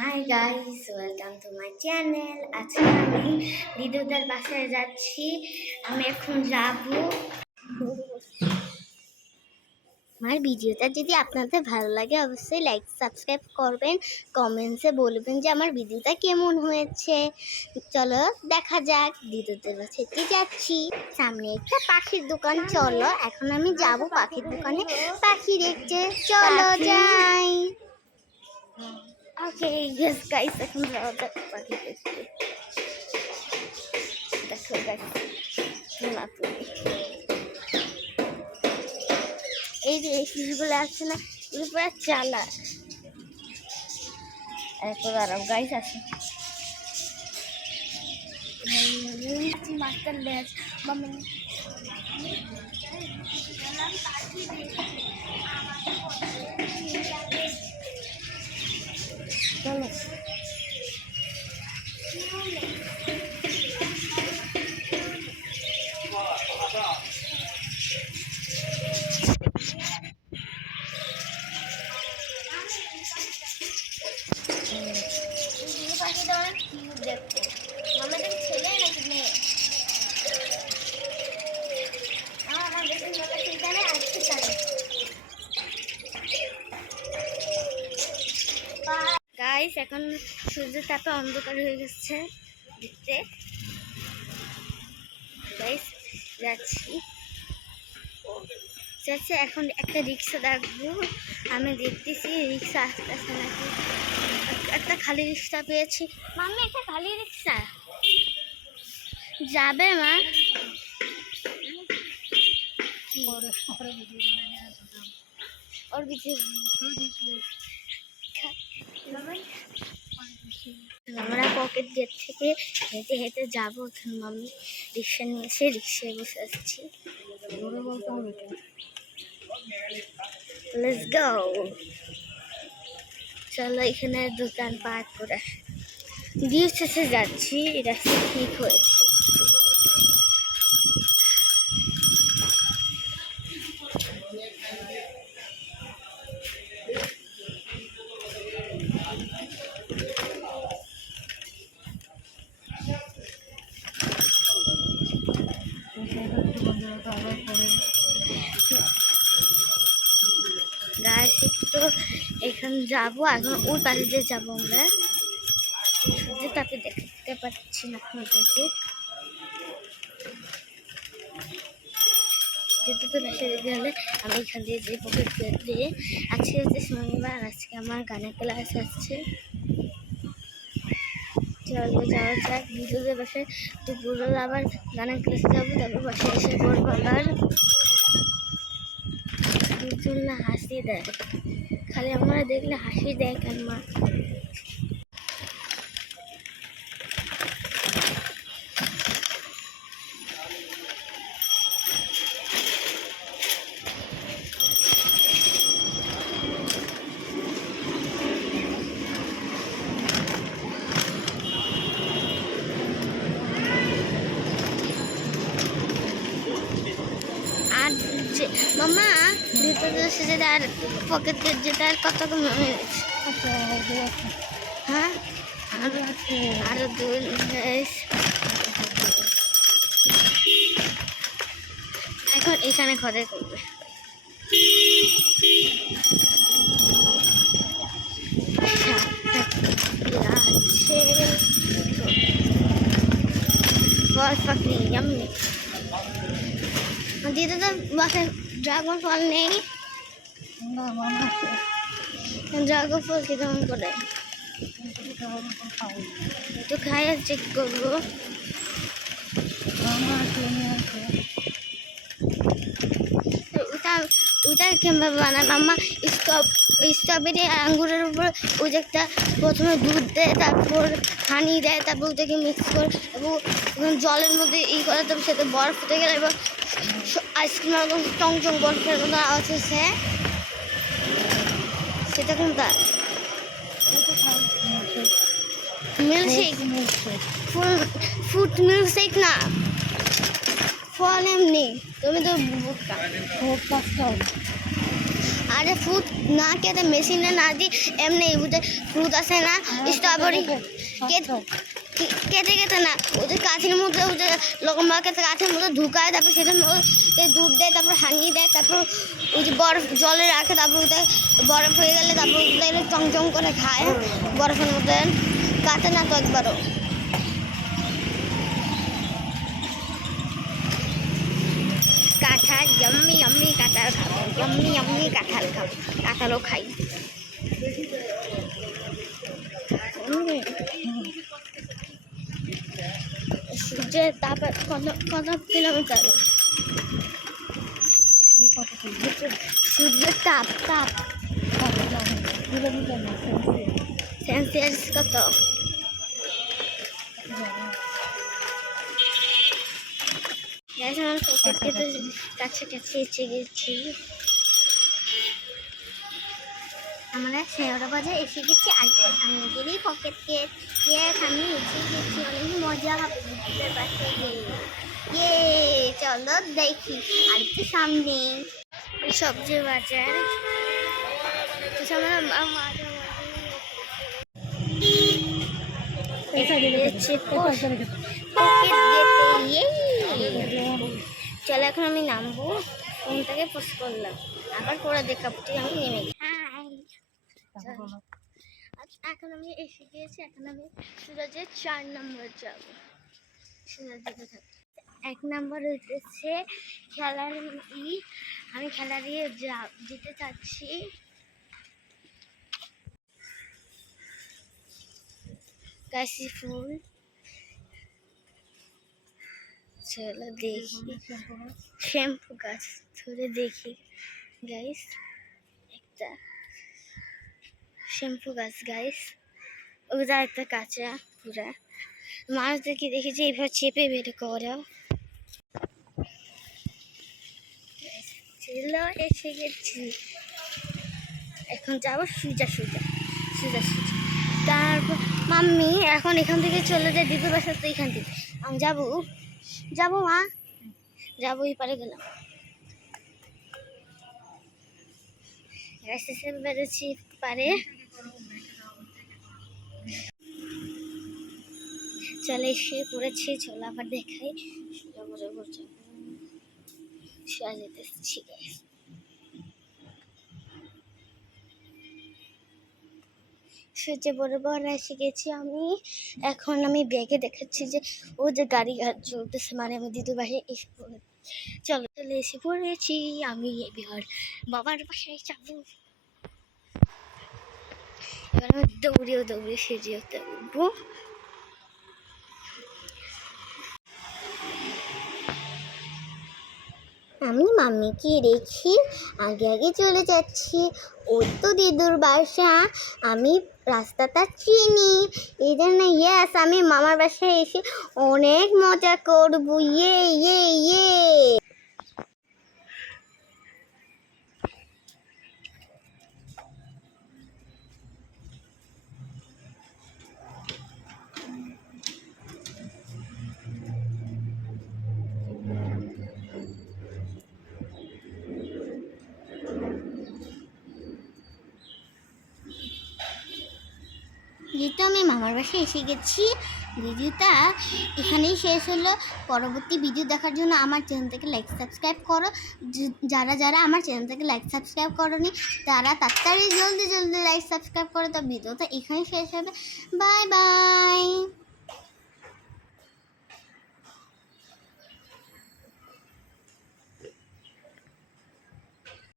Hi guys, welcome to my channel. আজকে আমি দিদুদের বাসায় যাচ্ছি। আমি এখন যাব। আমার ভিডিওটা যদি আপনাদের ভালো লাগে অবশ্যই লাইক সাবস্ক্রাইব করবেন, কমেন্টসে বলবেন যে আমার ভিডিওটা কেমন হয়েছে। চলো দেখা যাক, দিদুদের বাসায় যাচ্ছি। সামনে একটা পাখির দোকান, চলো এখন আমি যাব পাখির দোকানে পাখি দেখতে। চলো যাই। ওকে ইয়েস গাইস, এখন যাওয়া যাক পাখি দেখতে। দেখো গাইস, এই যে এই ফিশগুলো আছে না, এগুলো পুরো চালাক। এত দাঁড়াও গাইস, আছে মাস্টার লেজ মামা। চলো পাখিটা অনেক কিউট দেখতে। মামাদের ছেলে নাকি মেয়ে? আমার দেখে মামা সেখানে আসতে চায়। গাইস, এখন সূর্যের তাপে অন্ধকার হয়ে গেছে দেখতে। গাইস যাচ্ছি যাচ্ছে, এখন একটা রিক্সা ডাকবো। আমি দেখতেছি রিক্সা আসতেছে নাকি। একটা খালি রিক্সা পেয়েছি। মাম্মি, একটা খালি রিক্সা যাবে মা? ওর কিছু আমরা পকেট গেট থেকে হেঁটে হেঁটে যাবো। মাম্মি রিক্সা নিয়ে এসে রিক্সায় বসে আসছি। Let's go. চলো এখানে দোকান পার করে ভিউ শেষে যাচ্ছি। রাস্তা ঠিক হয়েছে। গাছ তো এখানে যাবো, এখন ওই পাশে দিয়ে যাবো আমরা। সূর্যের তাপে দেখতে পাচ্ছি না আপনাদেরকে। যেতে তো বেশি দিতে হলে আমি এখান দিয়ে যে পকেট দিয়ে। আজকে হচ্ছে শনিবার, আজকে আমার গানের ক্লাস আসছে। চলো যাওয়া যাক। ভিডিওতে বসে দুপুরবেলা আবার গানের ক্লাসে যাবো, তারপর বসে এসে করবো আবার। দুজনা হাসি দেয়, খালি আমরা দেখলে হাসি দেয় কেন মা? আর যে মামা ভিতরে যেতে আর পকেট যেতে আর কত কমে গেছে। হ্যাঁ আরো দূর। এখন এখানে খরচ করবে। দিদি তো বাসায় ড্রাগন ফল নেই। ড্রাগন ফল কি কেমন করে তো খাই আর চেক করবো। ওইটা কেমন বানায় মাম্মা? স্ট্রবেরি আঙ্গুরের উপর ওই যে একটা প্রথমে দুধ দেয়, তারপর হানি দেয়, তারপর ওটাকে মিক্স করে এবং জলের মধ্যে ই করে, তারপর সেটা বরফ ফুটে গেলে এবার আইসক্রিমের মতন টং টং বরফের মতো আওয়াজ হচ্ছে। সেটা কোনটা? মিল্কশেক। ফ্রুট মিল্কশেক না, ফল এমনি। তুমি তো আরে ফ্রুট না কেটে মেশিনে না দিই এমনি বুঝে ফ্রুট আসে না স্ট্রবেরি কেটে কেটে না ওদের কাছের মধ্যে ওদের লম্বা কেটে কাছের মধ্যে ঢুকায়, তারপর সেটার মধ্যে দুধ দেয়, তারপর হাঙিয়ে দেয়, তারপর ওই যে বরফ জলে রাখে, তারপর ওদের বরফ হয়ে গেলে তারপর ওদের চং করে খায় বরফের মধ্যে। কাটে না তো একবারও। কাঁঠাল ইয়াম্মি ইয়াম্মি কাঁঠাল খাবো, ইয়াম্মি ইয়াম্মি কাঁঠাল খাবো, কাঁঠালও খাই। সূর্যের তাপ কত কিলোমিটার? সূর্যের তাপ সেলসিয়াস কত? আমার পকেটকে তো কাছাকাছি এসে গেছি, আমরা 11টা বাজে এসে গেছি। আর সামনে গেলেই পকেট কেক, আমি এসে গেছি, অনেক মজা হবে বুঝতে পারছি। ইয়ে চলো দেখি আর একটু সামনে সবজি বাজার। চলো এখন আমি নামবো, ফোনটাকে পোস্ট করলাম, আবার পরে দেখাবো। ঠিক আমি নেমে এখন আমি এসে গিয়েছি। এখন আমি সুরাজের 4 নম্বর যাবো। সুরাজ যেতে থাকবে 1 নম্বর হইতেছে খেলার আমি খেলা দিয়ে যেতে চাচ্ছি। কাশি ফুল, চলো দেখি। শ্যাম্পু গাছ ধরে দেখি গাইস, একটা শ্যাম্পু গাছ গাইস, ওটা একটা কাঁচা পুরা। মাছদেরকে দেখেছি এইভাবে চেপে বের করা। চলো এসে গেছি, এখন যাবো সোজা। তারপর মাম্মি এখন এখান থেকে চলে যায় দিদির বাসা, তো এখান থেকে আমি যাবো মা, যাবো এই পারে গেলাম। রাস্তা বেরোচ্ছি পারে, চলে এসে পড়েছি। চলো আবার দেখাই, সোজা যেতেছি। সূর্য বরাবর এসে গেছি আমি। এখন আমি ব্যাগে দেখাচ্ছি যে ও যে গাড়ি চলতেছে, মানে আমি দিদির বাসায় এসে পড়ে। চলে এসে পড়েছি আমি এবার বাবার বাসায় যাবো। এবার আমি দৌড়ে সেজে উঠবো। আমি মাম্মিকে রেখে আগে চলে যাচ্ছি। ওই তো দিদুর বাসা, আমি রাস্তাটা চিনি, এই জন্য ইয়েস আমি মামার বাসায় এসে অনেক মজা করবো। ইয়ে যেহেতু আমি মামার বাসায় এসে গেছি, ভিডিওটা এখানেই শেষ হলো। পরবর্তী ভিডিও দেখার জন্য আমার চ্যানেলটাকে লাইক সাবস্ক্রাইব করো। যারা আমার চ্যানেলটাকে লাইক সাবস্ক্রাইব করোনি তারা তাড়াতাড়ি জলদি লাইক সাবস্ক্রাইব করো। তো ভিডিওটা এখানেই শেষ হবে। বাই।